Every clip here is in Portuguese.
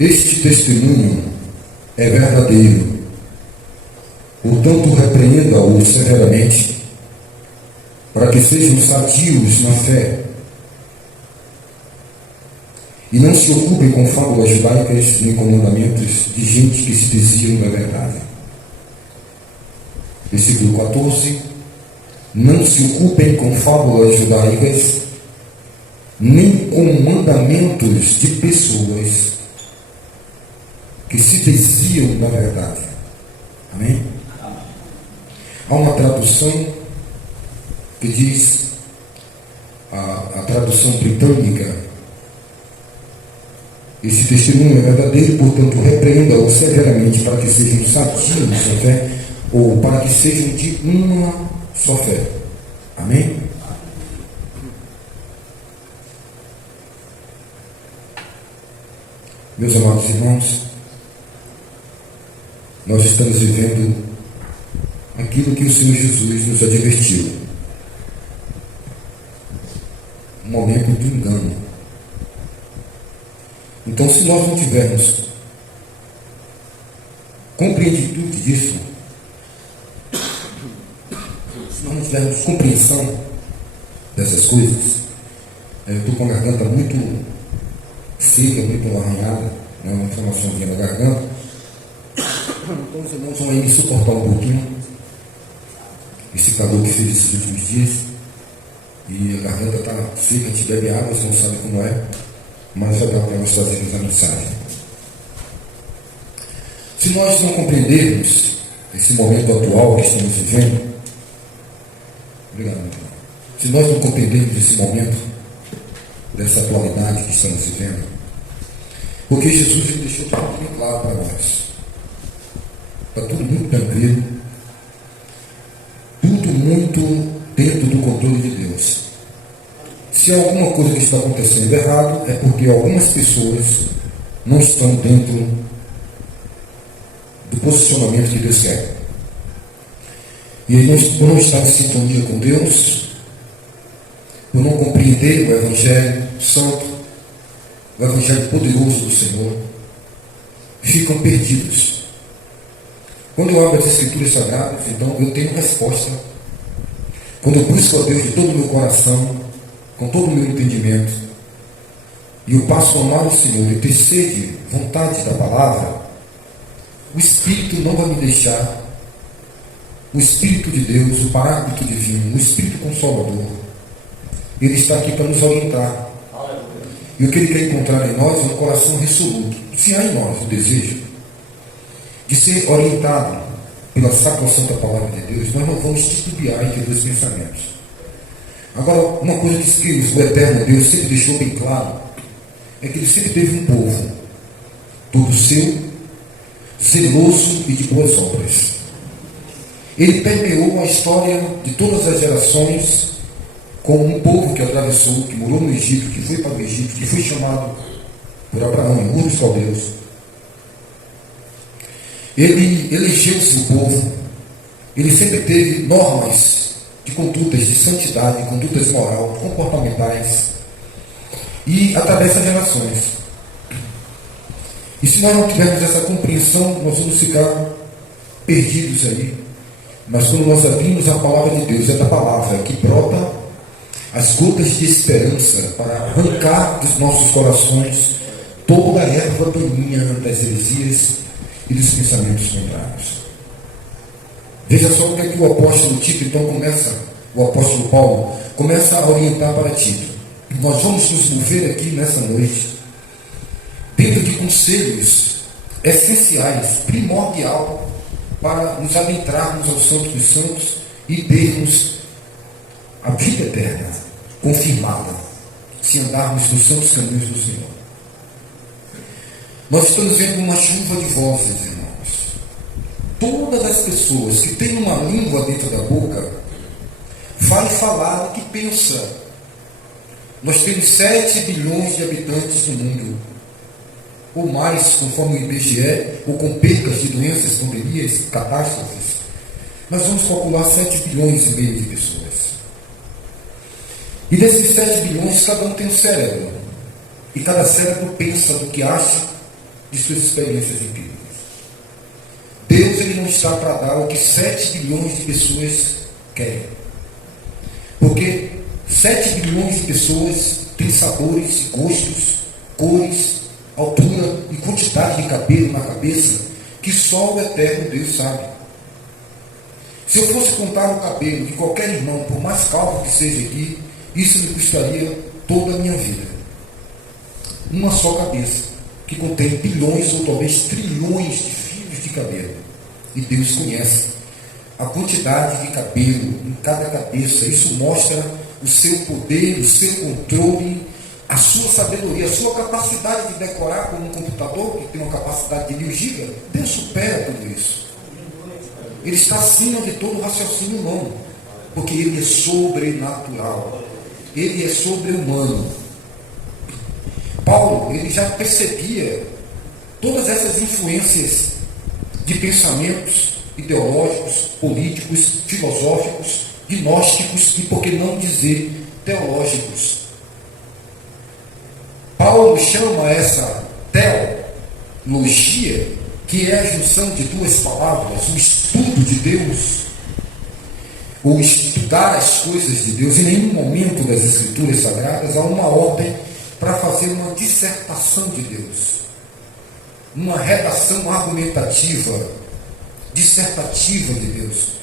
Este testemunho é verdadeiro. Portanto, repreenda-o severamente, para que sejam sadios na fé, e não se ocupem com fábulas judaicas nem com mandamentos de gente que se desviam da verdade. Versículo 14. Não se ocupem com fábulas judaicas nem com mandamentos de pessoas que se desviam da verdade. Amém? Há uma tradução que diz, a tradução britânica: esse testemunho é verdadeiro, portanto, repreenda-o severamente, para que sejam sadios na sua fé, ou para que sejam de uma só fé. Amém? Meus amados irmãos, nós estamos vivendo aquilo que o Senhor Jesus nos advertiu: um momento de engano. Então, se nós não tivermos compreendido disso, se nós não tivermos compreensão dessas coisas, eu estou com a garganta muito seca, muito arranhada, né, uma inflamaçãozinha na garganta. Então os irmãos vão aí me suportar um pouquinho, esse calor que fez esses últimos dias, e a garganta está seca. A gente bebe água, você não sabe como é, mas já dá para nós trazermos a mensagem. Se nós não compreendermos esse momento atual que estamos vivendo, obrigado, meu irmão. Se nós não compreendermos esse momento, dessa atualidade que estamos vivendo, porque Jesus ele deixou tudo bem claro para nós. Está tudo muito tranquilo, tudo muito dentro do controle de Deus. Se alguma coisa que está acontecendo errado, é porque algumas pessoas não estão dentro do posicionamento que Deus quer. E eles não estão em sintonia com Deus, por não compreender o Evangelho Santo, o Evangelho poderoso do Senhor, ficam perdidos. Quando eu abro as Escrituras Sagradas, então eu tenho resposta. Quando eu busco a Deus de todo o meu coração, com todo o meu entendimento, e eu passo a amar o Senhor e ter sede, vontade da palavra, o Espírito não vai me deixar. O Espírito de Deus, o Paráclito Divino, o Espírito Consolador, ele está aqui para nos orientar. E o que ele quer encontrar em nós é um coração resoluto. Se há em nós o desejo de ser orientado pela sacrossanta palavra de Deus, nós não vamos titubear entre dois pensamentos. Agora, uma coisa que o eterno Deus sempre deixou bem claro é que ele sempre teve um povo todo seu, zeloso e de boas obras. Ele permeou a história de todas as gerações como um povo que atravessou, que morou no Egito, que foi para o Egito, que foi chamado por Abraão em Ur dos Caldeus. Ele elegeu o seu povo. Ele sempre teve normas de condutas de santidade, condutas morais, comportamentais, e atravessa gerações. E se nós não tivermos essa compreensão, nós vamos ficar perdidos aí. Mas quando nós abrimos a palavra de Deus, é da palavra que brota as gotas de esperança para arrancar dos nossos corações toda a erva daninha das heresias e dos pensamentos contrários. Veja só o que é que o apóstolo Tito, então, o apóstolo Paulo, começa a orientar para Tito. Nós vamos nos mover aqui nessa noite dentro de conselhos essenciais, primordial, para nos adentrarmos ao Santo dos Santos e termos a vida eterna confirmada, se andarmos nos santos caminhos do Senhor. Nós estamos vendo uma chuva de vozes, irmãos. Todas as pessoas que têm uma língua dentro da boca vai falar o que pensa. Nós temos 7 bilhões de habitantes no mundo, ou mais, conforme o IBGE, ou com percas de doenças, pandemias, catástrofes. Nós vamos calcular 7 bilhões e meio de pessoas. E desses 7 bilhões, cada um tem um cérebro. E cada cérebro pensa do que acha, de suas experiências empíricas. Deus ele não está para dar o que 7 bilhões de pessoas querem. Porque 7 bilhões de pessoas têm sabores, gostos, cores, altura e quantidade de cabelo na cabeça que só o eterno Deus sabe. Se eu fosse contar o cabelo de qualquer irmão, por mais calvo que seja aqui, isso me custaria toda a minha vida. Uma só cabeça, que contém bilhões ou talvez trilhões de fios de cabelo. E Deus conhece a quantidade de cabelo em cada cabeça. Isso mostra o seu poder, o seu controle, a sua sabedoria, a sua capacidade de decorar como um computador que tem uma capacidade de 1000 GB. Deus supera tudo isso. Ele está acima de todo raciocínio humano, porque ele é sobrenatural, ele é sobre-humano. Paulo, ele já percebia todas essas influências de pensamentos ideológicos, políticos, filosóficos, gnósticos e, por que não dizer, teológicos. Paulo chama essa teologia, que é a junção de duas palavras, o estudo de Deus, ou estudar as coisas de Deus. Em nenhum momento das Escrituras Sagradas há uma ordem para fazer uma dissertação de Deus, uma redação argumentativa, dissertativa de Deus.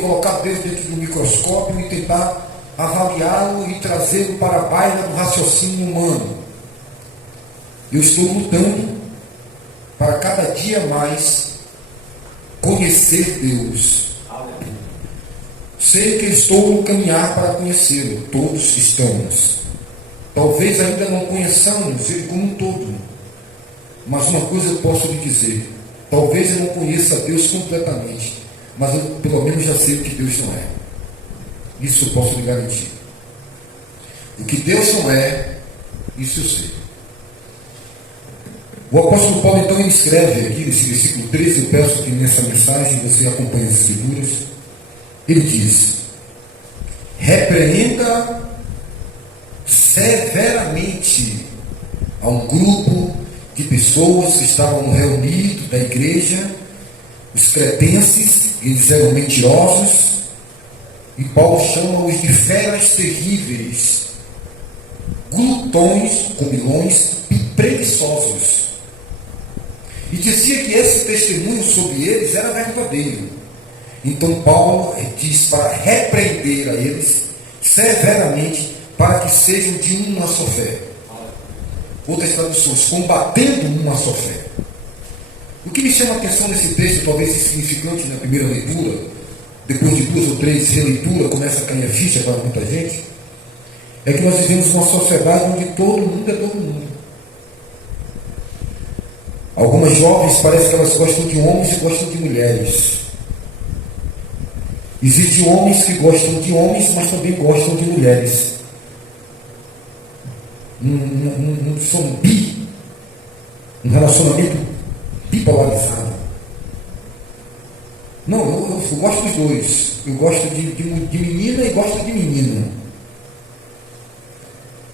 Colocar Deus dentro do microscópio e tentar avaliá-lo e trazê-lo para a baila do raciocínio humano. Eu estou lutando para cada dia mais conhecer Deus. Sei que estou no caminhar para conhecê-lo. Todos estamos. Talvez ainda não conheçamos ele como um todo. Mas uma coisa eu posso lhe dizer. Talvez eu não conheça Deus completamente. Mas eu pelo menos já sei o que Deus não é. Isso eu posso lhe garantir. O que Deus não é, isso eu sei. O apóstolo Paulo, então, ele escreve aqui nesse versículo 13, eu peço que nessa mensagem você acompanhe as Escrituras. Ele diz: repreenda severamente a um grupo de pessoas que estavam reunidos da igreja, os cretenses, eles eram mentirosos, e Paulo chama-os de feras terríveis, glutões, comilões e preguiçosos. E dizia que esse testemunho sobre eles era verdadeiro. Então Paulo diz para repreender a eles severamente, para que sejam de uma só fé. Outras traduções, combatendo uma só fé. O que me chama a atenção nesse texto, talvez insignificante na primeira leitura, depois de 2 ou 3 releituras, começa a cair a ficha para muita gente, é que nós vivemos uma sociedade onde todo mundo é todo mundo. Algumas jovens parece que elas gostam de homens e gostam de mulheres. Existem homens que gostam de homens, mas também gostam de mulheres. São um relacionamento bipolarizado. Não, eu gosto dos dois. Eu gosto de menina e gosto de menino.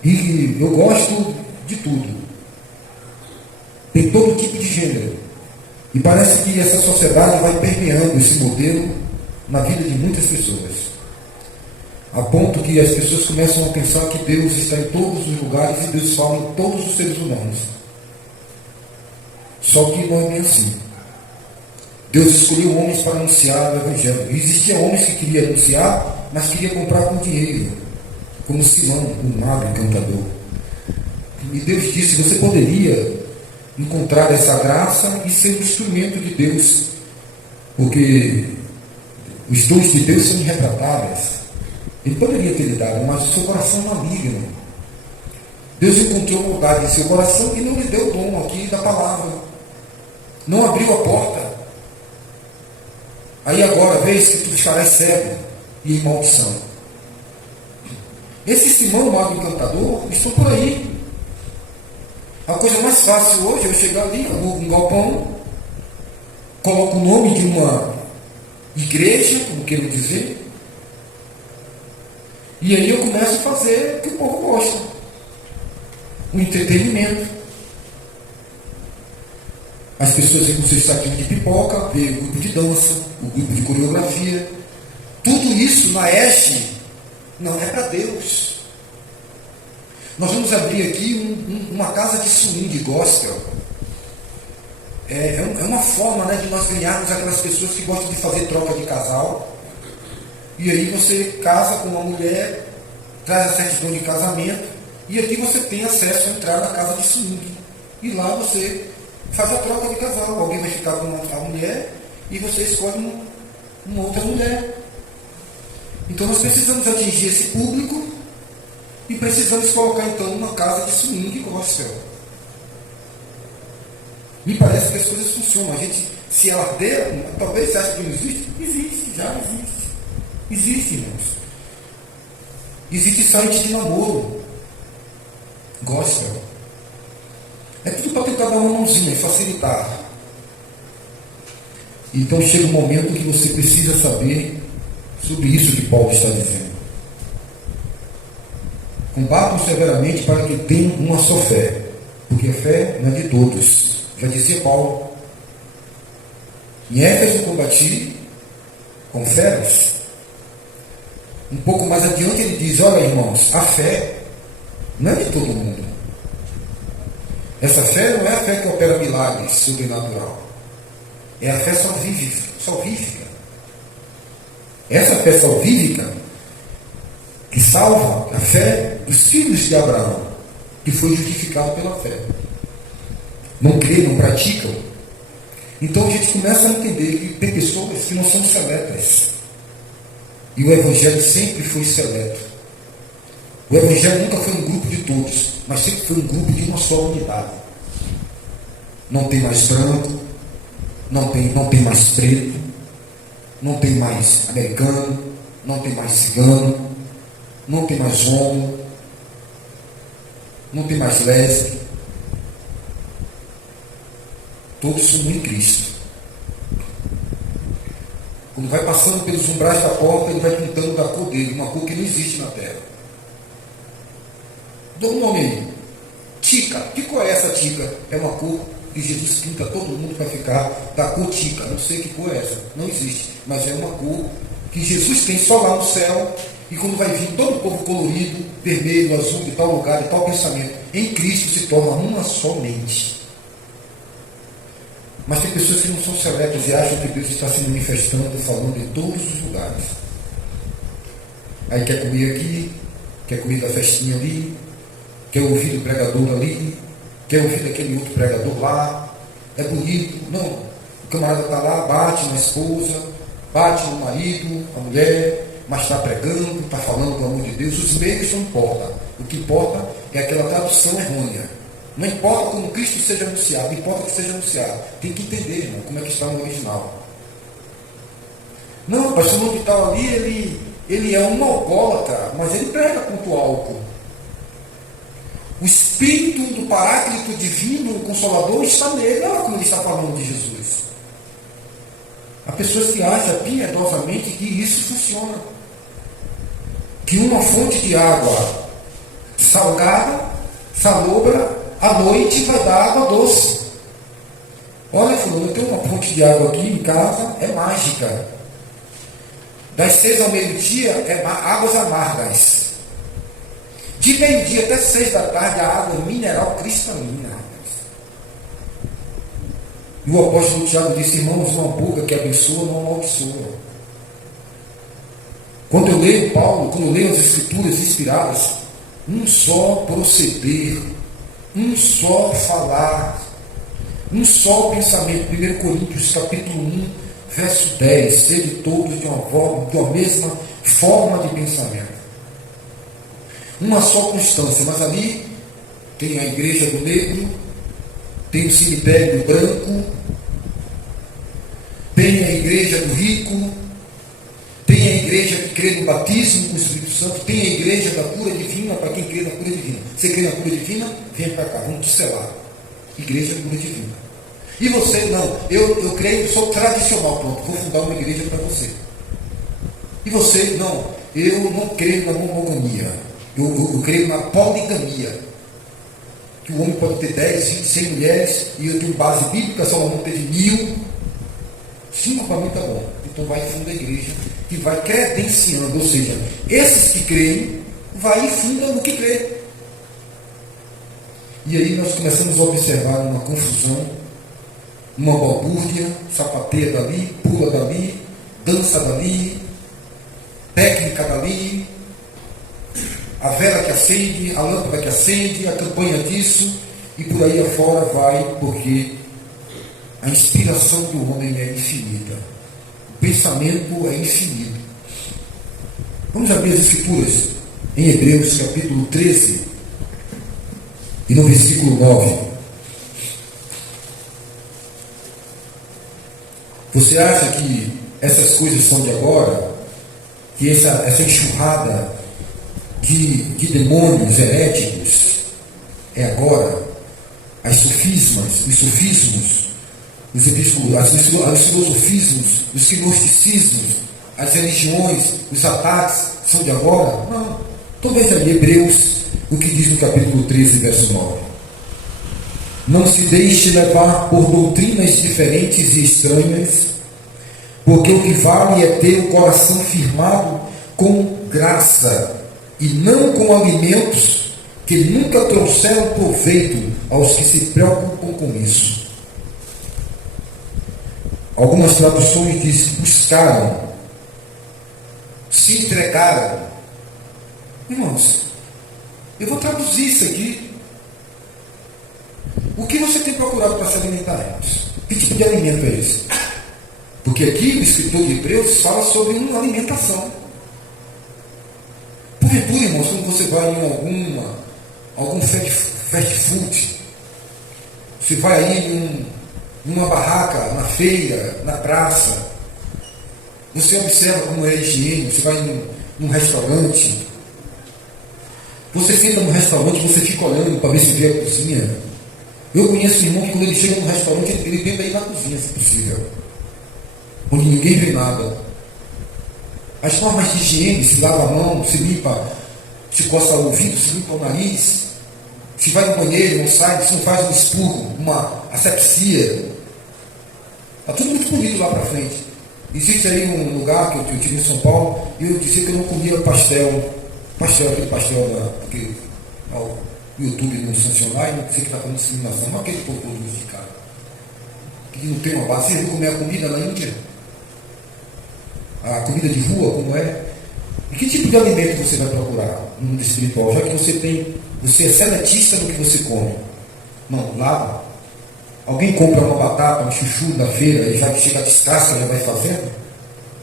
E eu gosto de tudo. Tem todo tipo de gênero. E parece que essa sociedade vai permeando esse modelo na vida de muitas pessoas. A ponto que as pessoas começam a pensar que Deus está em todos os lugares e Deus fala em todos os seres humanos. Só que não é bem assim. Deus escolheu homens para anunciar o Evangelho. E existiam homens que queriam anunciar, mas queriam comprar com dinheiro. Como Simão, um mago encantador. E Deus disse: você poderia encontrar essa graça e ser um instrumento de Deus, porque os dons de Deus são irretratáveis. Ele poderia ter lhe dado, mas o seu coração é maligno. Deus encontrou bondade em seu coração e não lhe deu o dom aqui da palavra. Não abriu a porta. Aí agora vês que tu ficarás cego e em maldição. Esse Simão, o mago encantador, estão por aí. A coisa mais fácil hoje é eu chegar ali, alugo um galpão, coloco o nome de uma igreja, como quero dizer, e aí eu começo a fazer o que o povo gosta. Um entretenimento. As pessoas vêm com seus saquinhos de pipoca, vê o grupo de dança, o grupo de coreografia. Tudo isso na ESG não é para Deus. Nós vamos abrir aqui uma casa de swing gospel. É uma forma, né, de nós ganharmos aquelas pessoas que gostam de fazer troca de casal. E aí você casa com uma mulher, traz a certidão de casamento, e aqui você tem acesso a entrar na casa de swing. E lá você faz a troca de casal. Alguém vai ficar com a mulher e você escolhe uma outra mulher. Então nós precisamos atingir esse público e precisamos colocar então uma casa de swing gospel. Me parece que as coisas funcionam. A gente se arder, talvez você ache que não existe. Existe, já existe. Existe, irmãos. Existe site de namoro gospel. É tudo para tentar dar uma mãozinha e facilitar. Então chega um momento que você precisa saber sobre isso que Paulo está dizendo. Combatam severamente para que tenham uma só fé, porque a fé não é de todos. Já dizia Paulo. Em Éfeso combati com feras. Um pouco mais adiante ele diz: olha, irmãos, a fé não é de todo mundo. Essa fé não é a fé que opera milagres sobrenatural. É a fé salvífica. Essa fé salvífica que salva, a fé dos filhos de Abraão, que foi justificado pela fé. Não creem, não praticam. Então a gente começa a entender que tem pessoas que não são seletas. E o Evangelho sempre foi seleto. O Evangelho nunca foi um grupo de todos, mas sempre foi um grupo de uma só unidade. Não tem mais branco, não tem mais preto, não tem mais americano, não tem mais cigano, não tem mais homo, não tem mais lésbico. Todos são um em Cristo. Quando vai passando pelos umbrais da porta, ele vai pintando da cor dele, uma cor que não existe na terra. Dou um nome aí. Tica. Que cor é essa tica? É uma cor que Jesus pinta todo mundo para ficar da cor tica. Não sei que cor é essa. Não existe. Mas é uma cor que Jesus tem só lá no céu. E quando vai vir todo o povo colorido, vermelho, azul, de tal lugar, de tal pensamento, em Cristo se torna uma só mente. Mas tem pessoas que não são seletas e acham que Deus está se manifestando, falando em todos os lugares. Aí quer comer aqui, quer comer da festinha ali, quer ouvir do pregador ali, quer ouvir daquele outro pregador lá. É bonito. Não. O camarada está lá, bate na esposa, bate no marido, a mulher, mas está pregando, está falando do amor de Deus. Os meios não importam. O que importa é aquela tradução errônea. Não importa como Cristo seja anunciado, não importa que seja anunciado. Tem que entender, irmão, como é que está no original. Não, o pastor não que está ali, ele é um alcoólatra, mas ele prega contra o álcool. O Espírito do Paráclito Divino, o Consolador, está nele. Olha como ele está falando de Jesus. A pessoa se acha piedosamente que isso funciona. Que uma fonte de água salgada, salobra, à noite vai dar água doce. Olha, fulano, eu tenho uma fonte de água aqui em casa, é mágica. Das 6 ao meio-dia, é águas amargas. De meio-dia até 6 da tarde, a água mineral cristalina. E o apóstolo Tiago disse: irmãos, uma boca que abençoa não amaldiçoa. Quando eu leio Paulo, quando eu leio as Escrituras inspiradas, um só proceder, um só falar, um só pensamento. 1 Coríntios capítulo 1, verso 10, sede todos de uma mesma forma de pensamento. Uma só constância, mas ali tem a igreja do negro, tem o cemitério do branco, tem a igreja do rico, tem a igreja que crê no batismo com o Espírito Santo, tem a igreja da cura divina para quem crê na cura divina. Você crê na cura divina? Vem para cá, vamos te selar. Igreja cura divina. E você, não, eu creio, sou tradicional, pronto, vou fundar uma igreja para você. E você, não, eu não creio na monogamia, eu creio na poligamia. que o homem pode ter 10, 20, 100 mulheres, e eu tenho base bíblica, Salomão teve 1000. 5 para mim está bom. Então vai fundo a igreja, que vai credenciando, ou seja, esses que creem, vai e funda no que crê. E aí nós começamos a observar uma confusão, uma balbúrdia, sapateia dali, pula dali, dança dali, técnica dali, a vela que acende, a lâmpada que acende, a campanha disso, e por aí afora vai, porque a inspiração do homem é infinita. O pensamento é infinito. Vamos abrir as Escrituras em Hebreus capítulo 13 e no versículo 9. Você acha que essas coisas são de agora? Que essa enxurrada de demônios heréticos é agora? Os sofismos, os filosofismos, os gnosticismos, as religiões, os ataques são de agora? Não. Então veja ali Hebreus, o que diz no capítulo 13, verso 9. Não se deixe levar por doutrinas diferentes e estranhas, porque o que vale é ter o coração firmado com graça e não com alimentos que nunca trouxeram proveito aos que se preocupam com isso. Algumas traduções dizem buscaram, se entregaram. Irmãos, eu vou traduzir isso aqui. O que você tem procurado para se alimentar, irmãos? Que tipo de alimento é esse? Porque aqui o escritor de Hebreus fala sobre uma alimentação. Porventura, irmãos, quando você vai em algum fast food, você vai aí em uma barraca, na feira, na praça, você observa como é a higiene, você vai num restaurante, você senta num restaurante, você fica olhando para ver se vê a cozinha. Eu conheço um irmão que quando ele chega num restaurante, ele tenta ir na cozinha, se possível, onde ninguém vê nada. As normas de higiene, se lava a mão, se limpa, se coça o ouvido, se limpa o nariz, se vai no banheiro, não sai, se não faz um expurgo, uma asepsia. Está tudo muito bonito lá para frente. Existe aí um lugar que eu tive em São Paulo, e eu dizia que eu não comia aquele pastel daquele, ao YouTube não sancionar, e não sei que está falando de discriminação, mas aquele povo todo musical, que não tem uma base. Você viu comer a comida na Índia? A comida de rua, como é? E que tipo de alimento você vai procurar no mundo espiritual? Já que você é seletista no que você come. Não, lava. Alguém compra uma batata, um chuchu da feira, e já que chega a descasca, já vai fazendo?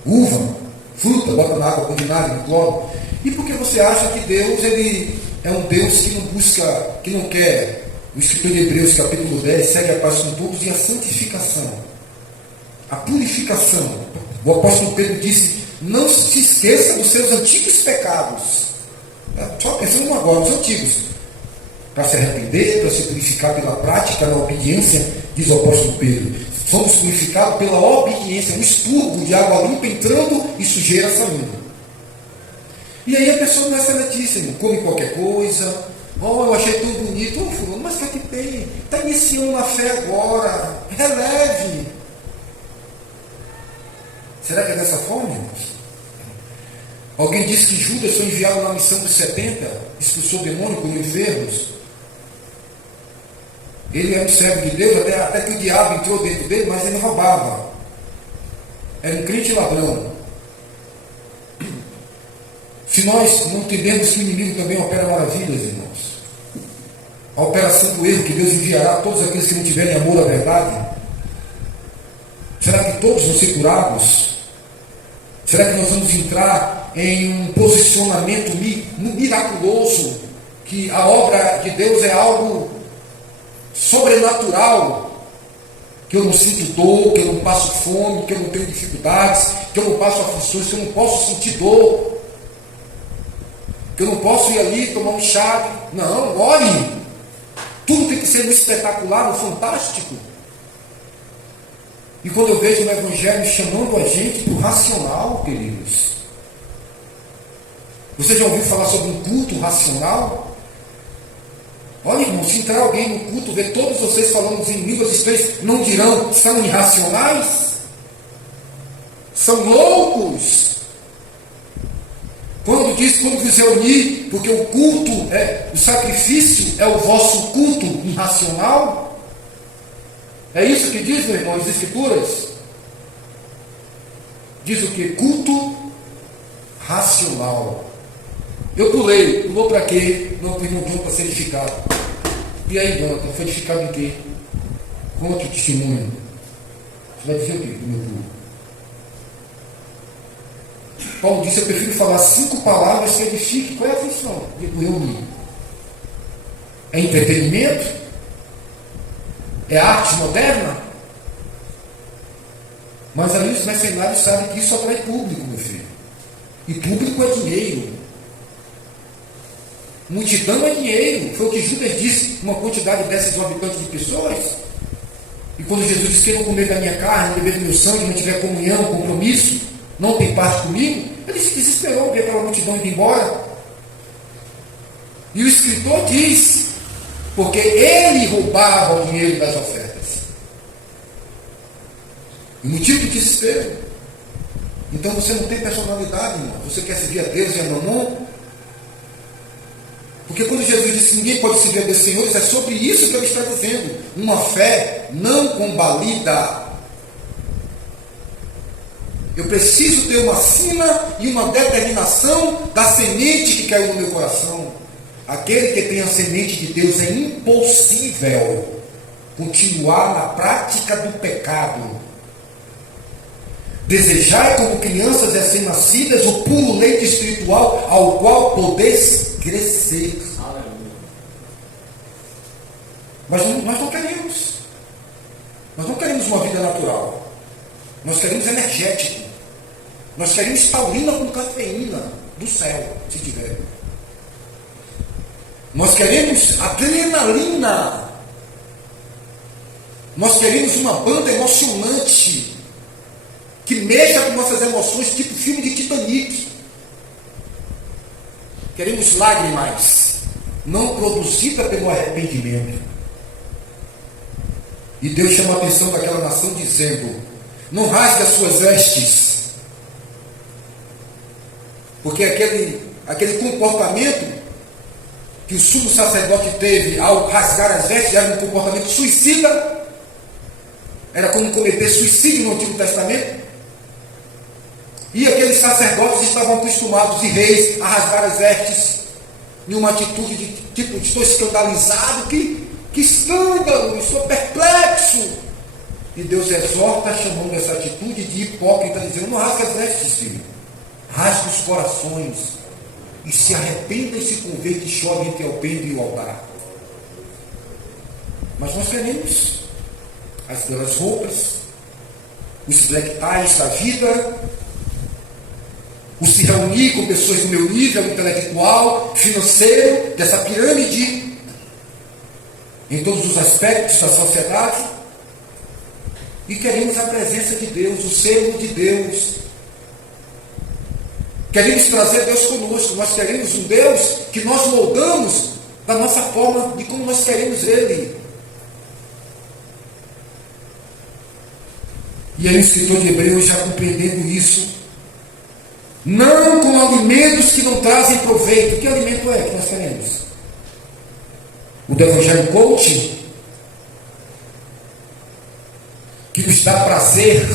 Uva, fruta, bota na água com vinagre, no cloro. E por que você acha que Deus ele é um Deus que não busca, que não quer? O escritor de Hebreus, capítulo 10, segue a paz com todos e a santificação, a purificação. O apóstolo Pedro disse: não se esqueça dos seus antigos pecados. Só pensando agora, os antigos. Para se arrepender, para se purificar pela prática, na obediência, diz o apóstolo Pedro. Somos purificados pela obediência, um expurgo de água limpa entrando e sujeira saindo. E aí a pessoa não é seletíssima, come qualquer coisa. Oh, eu achei tão bonito. Oh, fulano, mas que tem? Está iniciando na fé agora. Releve. Será que é dessa forma, irmãos? Alguém disse que Judas foi enviado na missão dos 70, expulsou demônio por enfermos. Ele é um servo de Deus, até que o diabo entrou dentro dele, mas ele roubava. Era um crente ladrão. Se nós não entendemos que o inimigo também opera maravilhas, irmãos, a operação do erro que Deus enviará a todos aqueles que não tiverem amor à verdade, será que todos vão ser curados? Será que nós vamos entrar em um posicionamento miraculoso, que a obra de Deus é algo sobrenatural, que eu não sinto dor, que eu não passo fome, que eu não tenho dificuldades, que eu não passo aflições, que eu não posso sentir dor, que eu não posso ir ali tomar um chá? Não, ore. Tudo tem que ser no espetacular, no fantástico. E quando eu vejo o Evangelho chamando a gente para o racional, queridos, você já ouviu falar sobre um culto racional? Olha, irmão, se entrar alguém no culto, ver todos vocês falando em línguas estranhas, não dirão, são irracionais? São loucos? Quando vos reunir, porque o culto, o sacrifício é o vosso culto irracional? É isso que diz, meu irmão, as Escrituras? Diz o que? Culto racional. Eu pulou para quê? Não, para o irmão João para ser edificado. E aí, Danta, foi edificado em quê? Conte o testemunho. Você vai dizer o quê do meu pulo? Paulo disse, eu prefiro falar 5 palavras que edifique. Qual é a função do reunir? É entretenimento? É arte moderna? Mas aí os mercenários sabem que isso atrai público, meu filho. E público é dinheiro. Multidão é dinheiro. Foi o que Judas disse, uma quantidade dessas exorbitante de pessoas. E quando Jesus disse que não comer da minha carne, não beber do meu sangue, não tiver comunhão, compromisso, não tem parte comigo, ele se desesperou, ver aquela multidão indo embora. E o escritor diz, porque ele roubava o dinheiro das ofertas. E motivo de desespero. Então você não tem personalidade, irmão. Você quer seguir a Deus e a Mamon? Porque quando Jesus disse que ninguém pode servir a Deus senhores, é sobre isso que ele está dizendo. Uma fé não combalida. Eu preciso ter uma sina e uma determinação da semente que caiu no meu coração. Aquele que tem a semente de Deus é impossível continuar na prática do pecado. Desejai como crianças recém-nascidas o puro leite espiritual ao qual podeis crescer. Mas nós não queremos. Nós não queremos uma vida natural. Nós queremos energético. Nós queremos taurina com cafeína do céu, se tiver. Nós queremos adrenalina. Nós queremos uma banda emocionante que mexa com nossas emoções, tipo filme de Titanic. Queremos lágrimas, não produzida pelo arrependimento. E Deus chama a atenção daquela nação dizendo, não rasgue as suas vestes. Porque aquele comportamento que o sumo sacerdote teve ao rasgar as vestes era um comportamento suicida. Era como cometer suicídio no Antigo Testamento. E aqueles sacerdotes estavam acostumados, e reis, a rasgar as vestes em uma atitude de tipo, estou escandalizado, que escândalo, estou perplexo. E Deus exorta, chamando essa atitude de hipócrita, dizendo, não rasgue as vestes, filho. Rasgue os corações e se arrependa e se converta e chore entre o alpendre e o altar. Mas nós queremos as belas roupas, os black ties da vida, o se reunir com pessoas do meu nível intelectual, financeiro, dessa pirâmide, em todos os aspectos da sociedade, e queremos a presença de Deus, o selo de Deus. Queremos trazer Deus conosco. Nós queremos um Deus que nós moldamos da nossa forma, de como nós queremos Ele. E aí o escritor de Hebreus, já compreendendo isso, não com alimentos que não trazem proveito. Que alimento é que nós queremos? O do Evangelho Coach, que nos dá prazer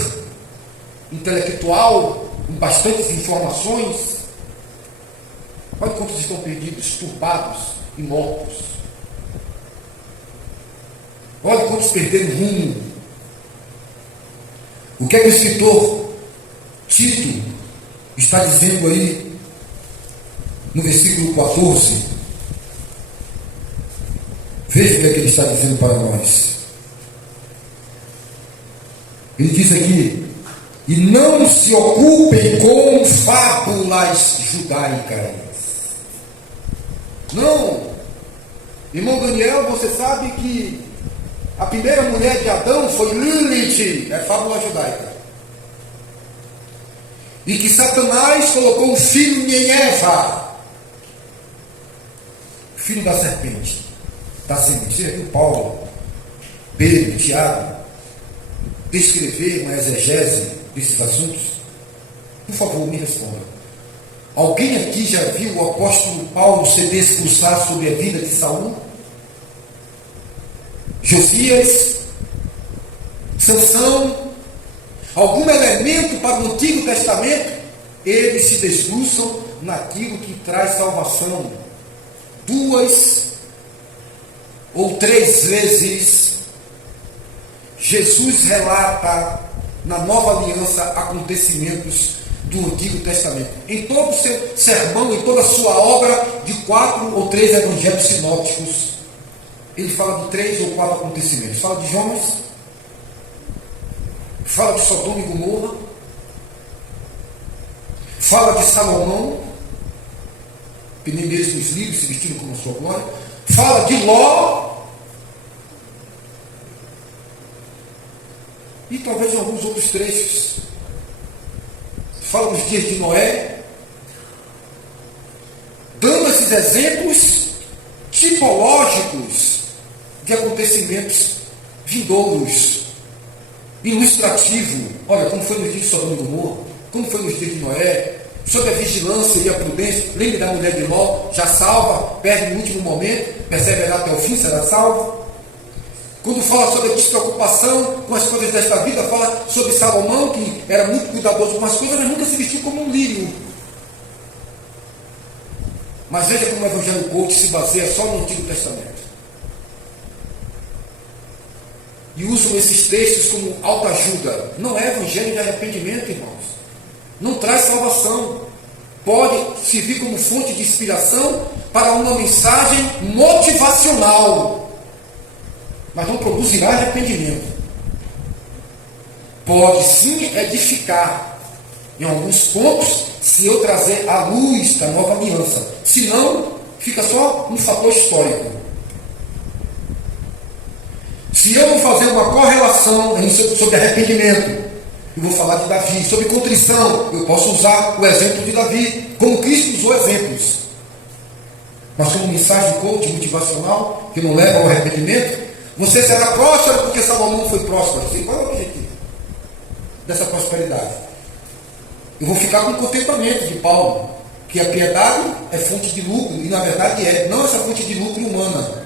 intelectual, com bastantes informações. Olha quantos estão perdidos, turbados e mortos. Olha quantos perderam rumo. O que é que o escritor Tito está dizendo aí no versículo 14? Veja o que é que ele está dizendo para nós. Ele diz aqui, e não se ocupem com fábulas judaicas. Não. Irmão Daniel, você sabe que a primeira mulher de Adão foi Lilith, é fábula judaica. E que Satanás colocou um filho em Eva, filho da serpente. Está sem mentira que o Paulo, Pedro, Tiago, descrever uma exegese desses assuntos? Por favor, me responda. Alguém aqui já viu o apóstolo Paulo se debruçar sobre a vida de Saul? Josias? Sansão? Algum elemento para o Antigo Testamento? Eles se debruçam naquilo que traz salvação. 2 ou 3 vezes Jesus relata na Nova Aliança acontecimentos do Antigo Testamento. Em todo o seu sermão, em toda a sua obra de 4 ou 3 evangelhos sinópticos, ele fala de 3 ou 4 acontecimentos. Fala de Jonas, fala de Sodoma e Gomorra, fala de Salomão, que nem mesmo os livros se vestiram como a sua glória, fala de Ló, e talvez em alguns outros trechos. Fala dos dias de Noé, dando esses exemplos tipológicos de acontecimentos vindouros, ilustrativo. Olha, como foi nos dias de Sodoma e Gomorra, como foi nos dias de Noé, sobre a vigilância e a prudência. Lembre da mulher de Ló, já salva, perde no último momento, perseverar até o fim, será salvo. Quando fala sobre a despreocupação com as coisas desta vida, fala sobre Salomão, que era muito cuidadoso com as coisas, mas nunca se vestiu como um lírio. Mas veja como o Evangelho Coach se baseia só no Antigo Testamento. E usam esses textos como autoajuda. Não é evangelho de arrependimento, irmãos. Não traz salvação. Pode servir como fonte de inspiração para uma mensagem motivacional, mas não produzirá arrependimento. Pode sim edificar em alguns pontos, se eu trazer à luz da nova aliança. Se não, fica só um fator histórico. Se eu não fazer uma correlação sobre arrependimento, eu vou falar de Davi. Sobre contrição, eu posso usar o exemplo de Davi, como Cristo usou exemplos. Mas como mensagem coach motivacional, que não leva ao arrependimento, você será próspero porque Salomão foi próspero. Sim, qual é o objetivo dessa prosperidade? Eu vou ficar com o contentamento de Paulo, que a piedade é fonte de lucro, e na verdade não essa fonte de lucro humana.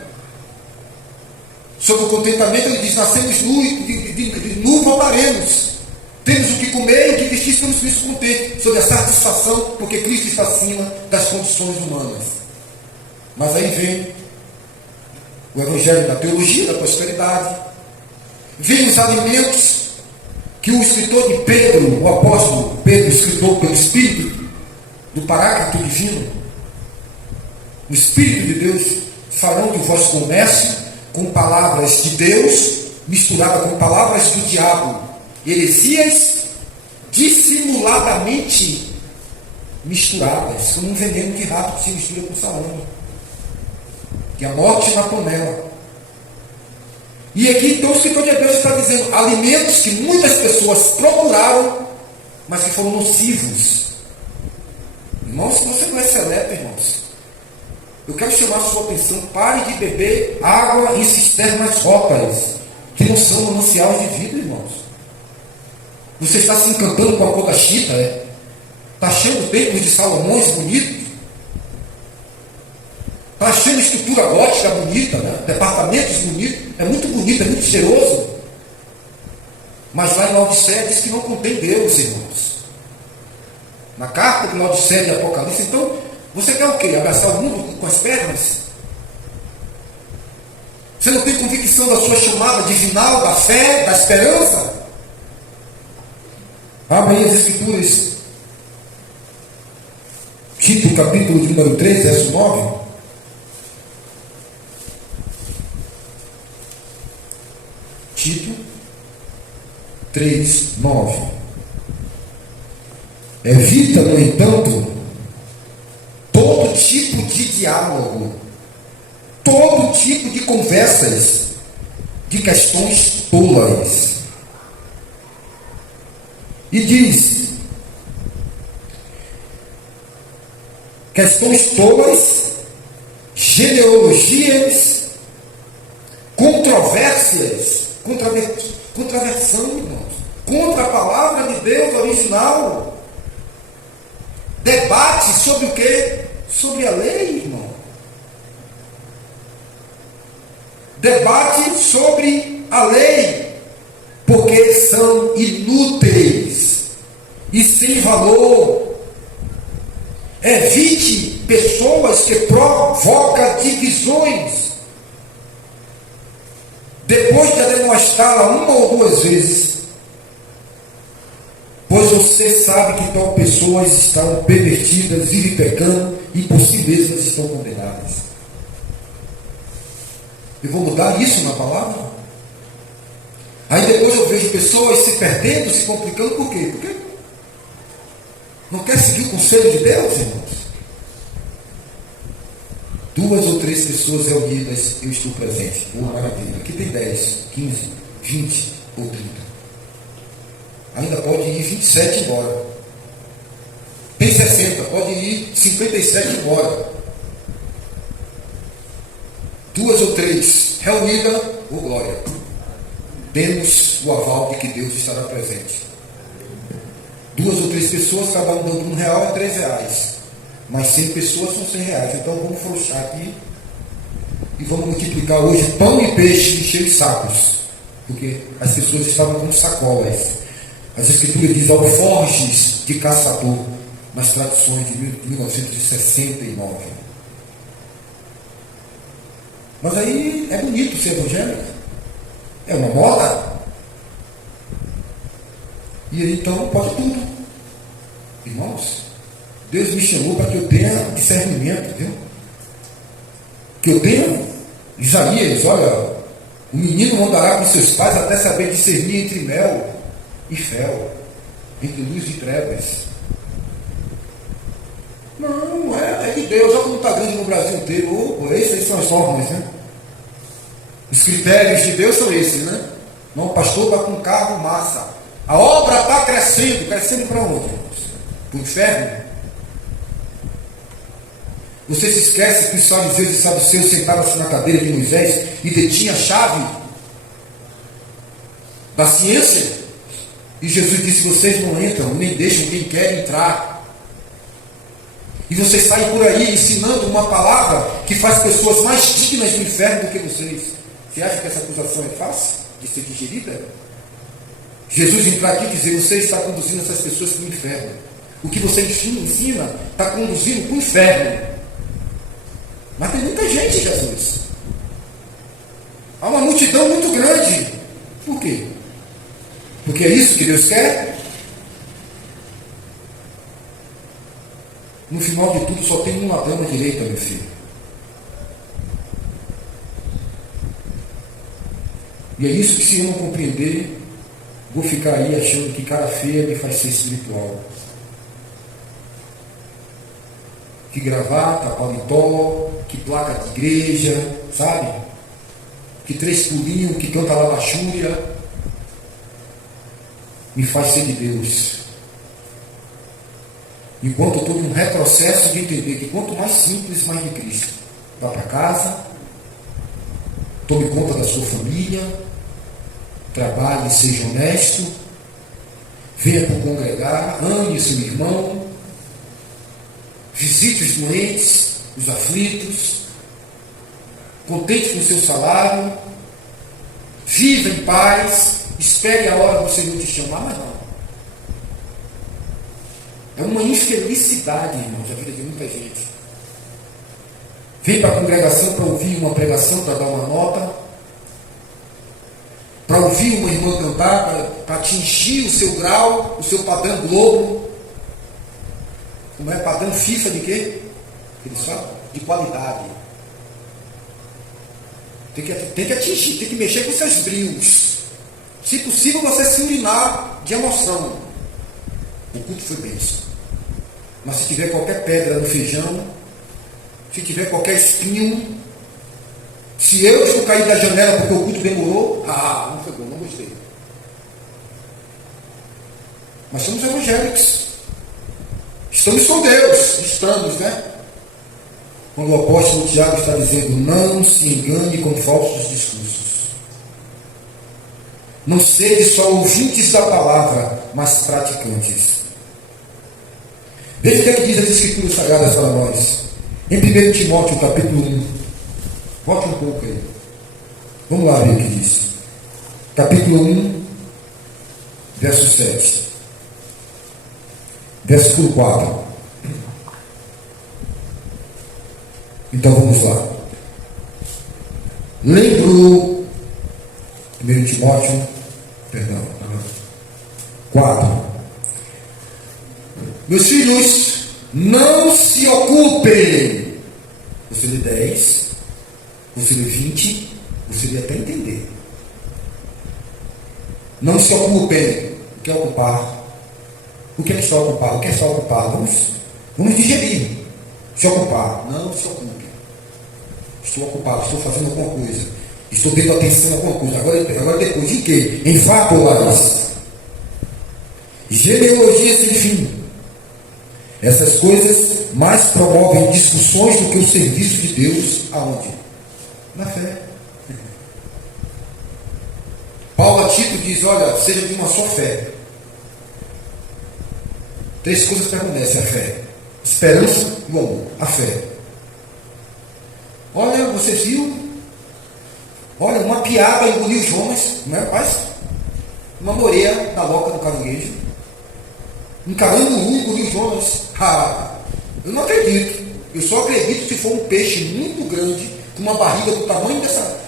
Sobre o contentamento ele diz, nascemos nu e de nu voltaremos. Temos o que comer e o que vestir, estamos com isso contentes. Sobre a satisfação, porque Cristo está acima das condições humanas. Mas aí vem o Evangelho da teologia, da prosperidade. Vem os alimentos que o escritor de Pedro, o apóstolo Pedro, escritor pelo Espírito do Paráclito Divino, o Espírito de Deus, farão de vós comércio com palavras de Deus misturadas com palavras do diabo, heresias dissimuladamente misturadas, como um veneno de rato que se mistura com salame, que é a morte na panela. E aqui então o escritor de Hebreus está dizendo alimentos que muitas pessoas procuraram, mas que foram nocivos. Irmãos, se você não é seleto, irmãos, eu quero chamar a sua atenção, pare de beber água em cisternas rótulas, que não são mananciais de vida, irmãos. Você está se encantando com a cor da chita, está achando templos de Salomões bonitos, está achando estrutura gótica bonita, né? Departamentos bonitos, é muito bonito, é muito cheiroso. Mas lá em Laodiceia diz que não contém Deus, irmãos. Na carta de Laodiceia de Apocalipse, então, você quer o quê? Abraçar o mundo com as pernas? Você não tem convicção da sua chamada divinal, da fé, da esperança? Abra aí as Escrituras. Tito, capítulo de número 3, verso 9. Tito 3, 9. Evita, no entanto, todo tipo de diálogo, todo tipo de conversas, de questões tolas. E diz, questões tolas, genealogias controvérsias, contraversão, irmãos, contra a palavra de Deus original. Debate sobre o quê? Sobre a lei, irmão. Debate sobre a lei, porque são inúteis e sem valor. Evite pessoas que provocam divisões. Depois de demonstrá-la uma ou duas vezes, pois você sabe que tal pessoas estão pervertidas, vivem pecando e por si mesmas estão condenadas. Eu vou mudar isso na palavra? Aí depois eu vejo pessoas se perdendo, se complicando, por quê? Porque não quer seguir o conselho de Deus, irmãos? 2 ou 3 pessoas reunidas, eu estou presente. Boa maravilha. Aqui tem 10, 15, 20 ou 30. Ainda pode ir 27 embora. Tem 60, pode ir 57 embora. 2 ou 3 reunidas, oh glória. Temos o aval de que Deus estará presente. 2 ou 3 pessoas, cada um dando R$1 é R$3. Mas 100 pessoas são R$100. Então vamos frouxar aqui e vamos multiplicar hoje pão e peixe e encher os sacos. Porque as pessoas estavam com sacolas. As escrituras dizem alforjes de caçador nas tradições de 1969. Mas aí é bonito ser evangélico. É uma moda. E aí então pode tudo. Irmãos, Deus me chamou para que eu tenha discernimento, viu? Que eu tenha Isaías, olha, o menino andará com seus pais até saber discernir entre mel e fel, entre luz e trevas. Não é que Deus, olha como está grande no Brasil inteiro. Essas são as normas, né? Os critérios de Deus são esses, né? Não, o pastor vai com um carro massa. A obra está crescendo. Crescendo para onde? Para o inferno? Você se esquece que os fariseus e saduceus sentaram-se na cadeira de Moisés e detinham a chave da ciência? E Jesus disse: vocês não entram, nem deixam quem quer entrar. E vocês saem por aí ensinando uma palavra que faz pessoas mais dignas do inferno do que vocês. Você acha que essa acusação é fácil de ser digerida? Jesus entrar aqui e dizer: você está conduzindo essas pessoas para o inferno. O que você ensina está conduzindo para o inferno. Mas tem muita gente, Jesus. Há uma multidão muito grande. Por quê? Porque é isso que Deus quer? No final de tudo só tem uma dama direita, meu filho. E é isso que, se eu não compreender, vou ficar aí achando que cara feia me faz ser espiritual. Que gravata, paletó, que placa de igreja, sabe? Que 3 pulinhos, que canta lá na chúria, me faz ser de Deus. Enquanto eu estou num retrocesso de entender que quanto mais simples, mais de Cristo. Vá para casa, tome conta da sua família, trabalhe e seja honesto, venha para congregar, ame o seu irmão, visite os doentes, os aflitos, contente com o seu salário, viva em paz, espere a hora do Senhor te chamar, mas não. É uma infelicidade, irmãos, a vida de muita gente. Vem para a congregação para ouvir uma pregação, para dar uma nota, para ouvir uma irmã cantar, para atingir o seu grau, o seu padrão Globo. Como é padrão FIFA de quê? Que eles falam? De qualidade. Tem que atingir, tem que mexer com seus brios. Se possível, você se urinar de emoção. O culto foi bênção. Mas se tiver qualquer pedra no feijão, se tiver qualquer espinho, se eu cair da janela porque o culto demorou, não foi bom, não gostei. Mas somos evangélicos. Estamos com Deus. Estamos, né? Quando o apóstolo Tiago está dizendo: não se engane com falsos discursos. Não sede só ouvintes da palavra, mas praticantes. Veja o que é que diz as Escrituras Sagradas para nós. Em 1 Timóteo, capítulo 1. Volte um pouco aí. Vamos lá ver o que diz. Capítulo 1, verso 7. Versículo 4. Então vamos lá. Lembro, 1 Timóteo, 4. Meus filhos, não se ocupem. Você lê 10, você lê 20, você lê até entender. Não se ocupem. O que é ocupar? O que é estar ocupado? O que é estar ocupado? Vamos digerir. Se ocupar. Não se ocupe. Estou ocupado, estou fazendo alguma coisa. Estou dando atenção a alguma coisa. Agora depois de quê? Em fábulas. Genealogias sem fim. Essas coisas mais promovem discussões do que o serviço de Deus. Aonde? Na fé. Paulo a Tito diz, olha, seja de uma só fé. 3 coisas permanecem: a fé, esperança e o amor. A fé. Olha, você viu? Olha, uma piaba engoliu os homens, não é, rapaz? Uma moreia na boca do caranguejo. Um caranguejo engoliu os homens. Eu não acredito. Eu só acredito se for um peixe muito grande, com uma barriga do tamanho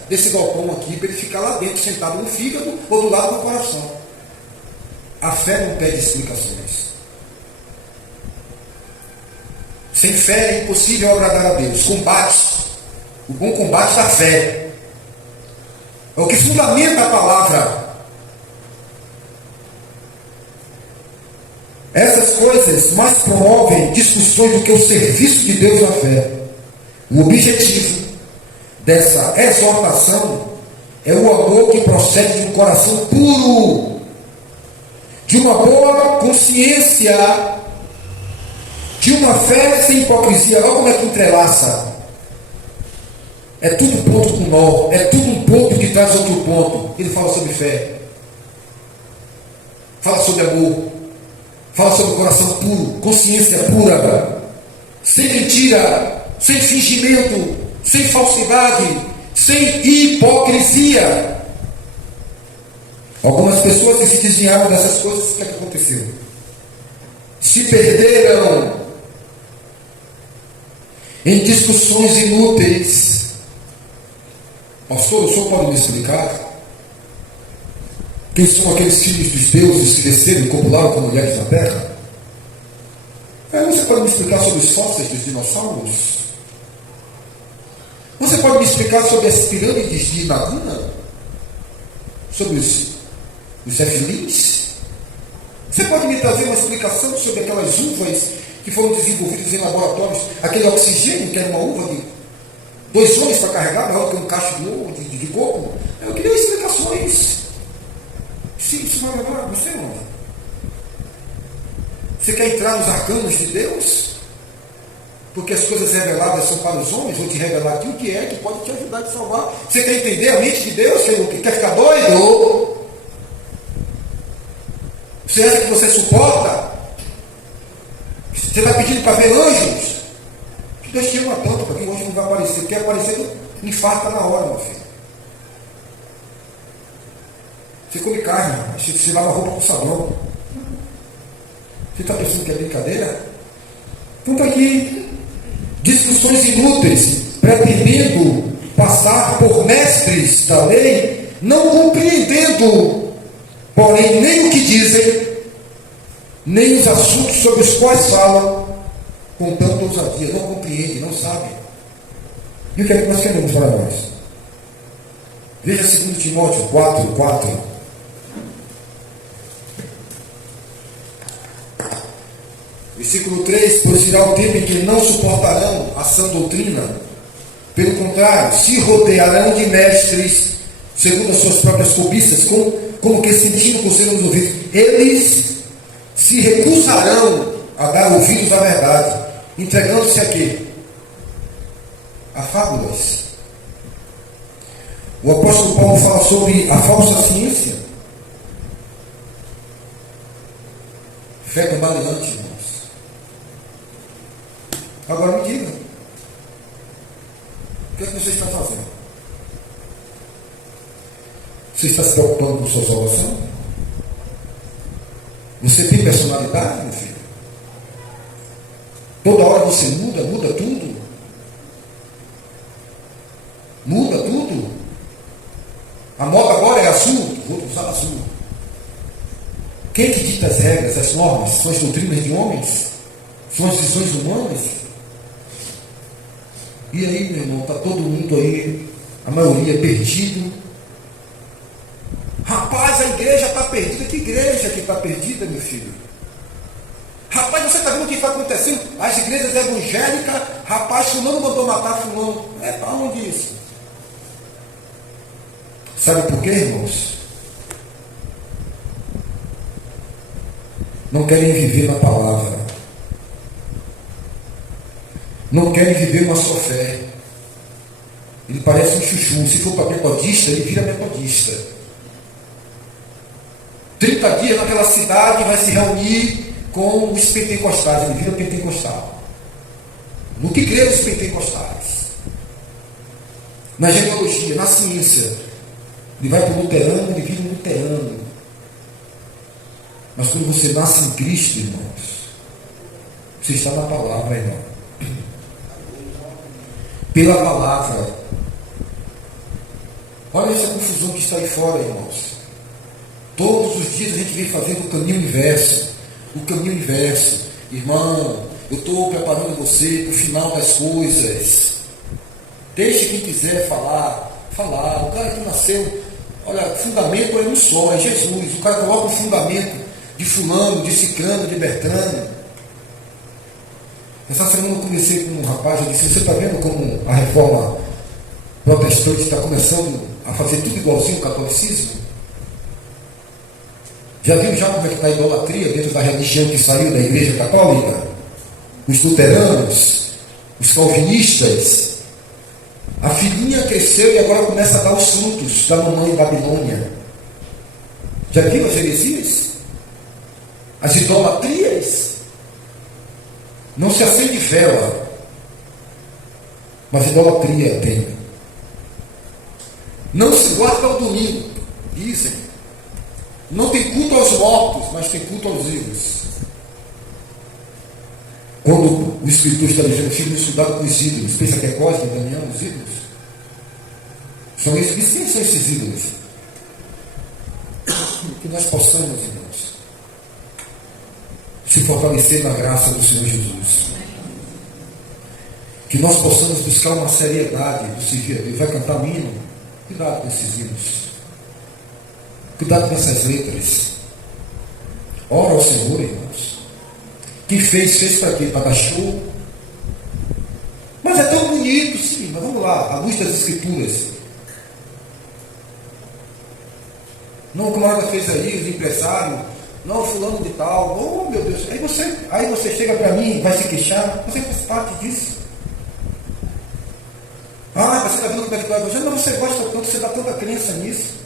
desse galpão aqui, para ele ficar lá dentro, sentado no fígado ou do lado do coração. A fé não pede explicações. Sem fé é impossível agradar a Deus. Combate. O bom combate da fé. É o que fundamenta a palavra. Essas coisas mais promovem discussões do que o serviço de Deus na fé. O objetivo dessa exortação é o amor que procede de um coração puro, de uma boa consciência, de uma fé sem hipocrisia. Olha como é que entrelaça. É tudo ponto com nó. É tudo um ponto que traz outro ponto. Ele fala sobre fé. Fala sobre amor. Fala sobre coração puro. Consciência pura. Sem mentira. Sem fingimento. Sem falsidade. Sem hipocrisia. Algumas pessoas que se desviaram dessas coisas, o que aconteceu? Se perderam em discussões inúteis. Pastor, o senhor pode me explicar quem são aqueles filhos dos deuses que desceram e copularam com mulheres na terra? Você pode me explicar sobre os fósseis dos dinossauros? Você pode me explicar sobre as pirâmides de Laguna? Sobre os Zefilins? Você pode me trazer uma explicação sobre aquelas uvas que foram desenvolvidas em laboratórios? Aquele oxigênio que era uma uva de 2 homens para carregar, maior que um cacho de coco? Eu queria explicações. Sim, isso vai levar você onde? Você quer entrar nos arcanos de Deus? Porque as coisas reveladas são para os homens. Vou te revelar aqui o que é que pode te ajudar a te salvar. Você quer entender a mente de Deus? Quer ficar doido? Você acha que você suporta? Você está pedindo para ver anjos? Que Deus te ama tanto, para que o anjo não vai aparecer. Quer aparecer, infarta na hora, meu filho. Você come carne, rapaz. Você lava a roupa com sabão. Você está pensando que é brincadeira? Então está aqui. Discussões inúteis, pretendendo passar por mestres da lei, não compreendendo, porém, nem o que dizem, nem os assuntos sobre os quais falam, com tanta ousadia. Não compreende, não sabe. E o que é que nós queremos para nós? Veja 2 Timóteo 4:4. Versículo 3: Pois virá o tempo em que não suportarão a sã doutrina, pelo contrário, se rodearão de mestres, segundo as suas próprias cobiças, como que sentindo coceira nos ouvidos. Eles se recusarão a dar ouvidos à verdade, entregando-se a quê? A fábulas. O apóstolo Paulo fala sobre a falsa ciência. Fé cambaleante, irmãos. Agora me diga, o que é que você está fazendo? Você está se preocupando com sua salvação? Você tem personalidade, meu filho? Toda hora você muda tudo. Muda tudo. A moda agora é azul, vou usar azul. Quem que dita as regras, as normas? São as doutrinas de homens? São as visões humanas? E aí, meu irmão, está todo mundo aí, a maioria perdido. Rapaz, a igreja está perdida. Que igreja que está perdida, meu filho? Rapaz, você está vendo o que está acontecendo? As igrejas evangélicas, rapaz, fulano mandou matar fulano. Para onde isso? Sabe por quê, irmãos? Não querem viver na palavra. Não querem viver uma só fé. Ele parece um chuchu. Se for para metodista, ele vira metodista. 30 dias naquela cidade vai se reunir com os pentecostais. Ele vira pentecostal. No que crê os pentecostais? Na genealogia, na ciência. Ele vai para o luterano, ele vira um luterano. Mas quando você nasce em Cristo, irmãos, você está na palavra, irmão. Pela palavra. Olha essa confusão que está aí fora, irmãos. Todos os dias a gente vem fazendo o caminho inverso. O caminho inverso. Irmão, eu estou preparando você para o final das coisas. Deixe quem quiser falar. O cara que nasceu, olha, fundamento é um só, é Jesus. O cara coloca o fundamento de fulano, de ciclano, de Bertrano. Essa semana eu comecei com um rapaz, eu disse, você está vendo como a reforma protestante está começando a fazer tudo igualzinho ao catolicismo? Já viu como é que está a idolatria dentro da religião que saiu da igreja católica? Os luteranos, os calvinistas. A filhinha cresceu e agora começa a dar os frutos da mamãe Babilônia. Já viu as heresias? As idolatrias? Não se acende vela, mas idolatria tem. Não se guarda o domingo, dizem. Não tem culto aos mortos, mas tem culto aos vivos. Quando o escritor está dizendo, fica estudado com os ídolos, pensa que é Cosme, Daniel, os ídolos? São esses, quem são esses ídolos? Que nós possamos, irmãos, se fortalecer na graça do Senhor Jesus. Que nós possamos buscar uma seriedade do servir a Deus. Vai cantar um hino? Cuidado com esses hinos. Cuidado com essas letras. Ora ao Senhor, irmãos. Quem fez para quê? Para dar show? Mas é tão bonito, sim. Mas vamos lá, à luz das Escrituras. Não, o camarada fez aí, os empresários. Não, fulano de tal. Oh, meu Deus. Aí você chega para mim e vai se queixar. Você faz parte disso. Ah, você está vendo como é que está o evangelho? Não, você gosta tanto, você dá tanta crença nisso.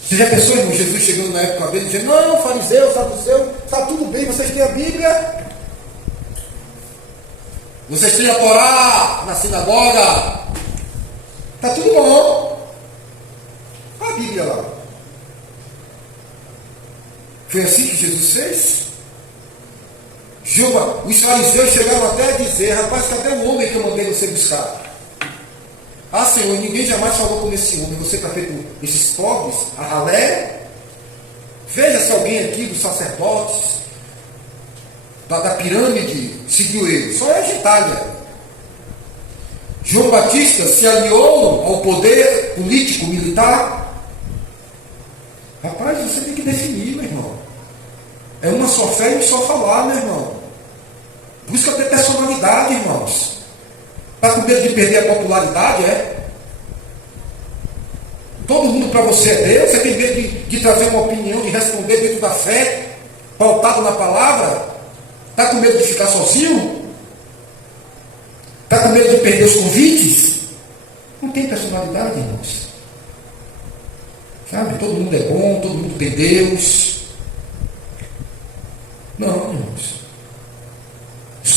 Você já pensou, irmão, Jesus chegando na época dele dizendo, não, fariseu, saduceu, está tudo bem, vocês têm a Bíblia? Vocês têm a Torá na sinagoga? Está tudo bom. A Bíblia lá. Foi assim que Jesus fez? Os fariseus chegaram até a dizer, rapaz, cadê o homem que eu mandei você buscar? Ah, Senhor, ninguém jamais falou com esse homem. Você está feito esses pobres, a ralé? Veja se alguém aqui dos sacerdotes, da pirâmide, seguiu ele. Só é a gentalha. João Batista se aliou ao poder político, militar. Rapaz, você tem que definir, meu irmão. É uma só fé e um só falar, meu irmão. Busca ter personalidade, irmãos. Está com medo de perder a popularidade, é? Todo mundo para você é Deus? Você tem medo de trazer uma opinião, de responder dentro da fé, pautado na palavra? Está com medo de ficar sozinho? Está com medo de perder os convites? Não tem personalidade, irmãos. Sabe? Todo mundo é bom, todo mundo tem Deus.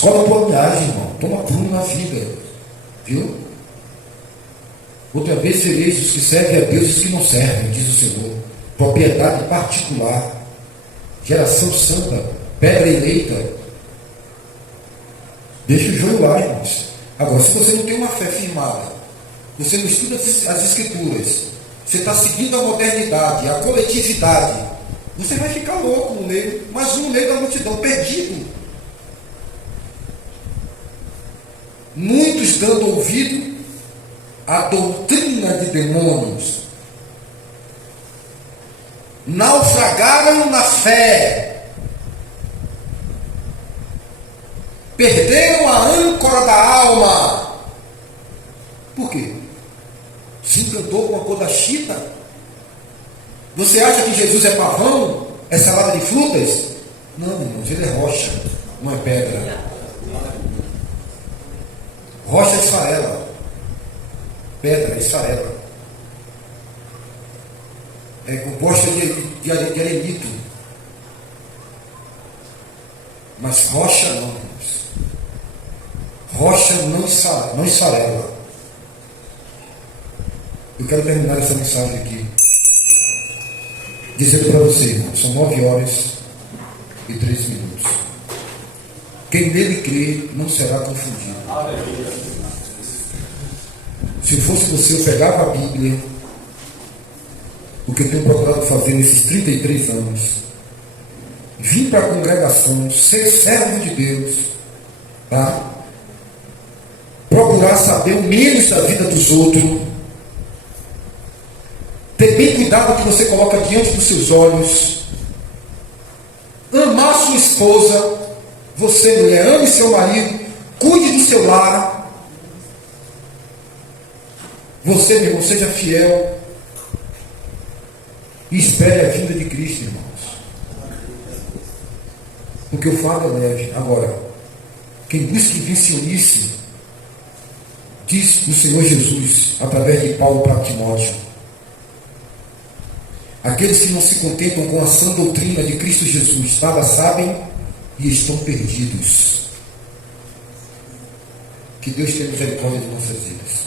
escola por viagem, irmão. Toma prumo na vida. Viu? Outra vez sereis os que servem a Deus e os que não servem, diz o Senhor. Propriedade particular. Geração santa. Pedra eleita. Deixa o joio lá, irmãos. Agora, se você não tem uma fé firmada, você não estuda as Escrituras, você está seguindo a modernidade, a coletividade, você vai ficar louco no meio, mas no meio da multidão, perdido. Muitos dando ouvido à doutrina de demônios, naufragaram na fé, perderam a âncora da alma. Por quê? Se encantou com a cor da chita? Você acha que Jesus é pavão? É salada de frutas? Não, irmãos, ele é rocha, não é pedra. Rocha é esfarela. Pedra é esfarela. É composta de arenito. Mas rocha não, irmãos. Rocha não esfarela. Eu quero terminar essa mensagem aqui dizendo para você, irmão, são 9h03. Quem nele crê não será confundido. Se eu fosse você, eu pegava a Bíblia, o que eu tenho procurado fazer nesses 33 anos, vim para a congregação, ser servo de Deus, tá? Procurar saber o menos da vida dos outros, ter bem cuidado com o que você coloca diante dos seus olhos, amar sua esposa, você mulher, ame seu marido, cuide do seu lar, você, meu irmão, seja fiel e espere a vinda de Cristo, irmãos, porque o fardo é leve. Agora, quem busca invencionice, diz o Senhor Jesus através de Paulo para Timóteo, aqueles que não se contentam com a sã doutrina de Cristo Jesus, nada sabem e estão perdidos. Que Deus tenha misericórdia de nossas vidas.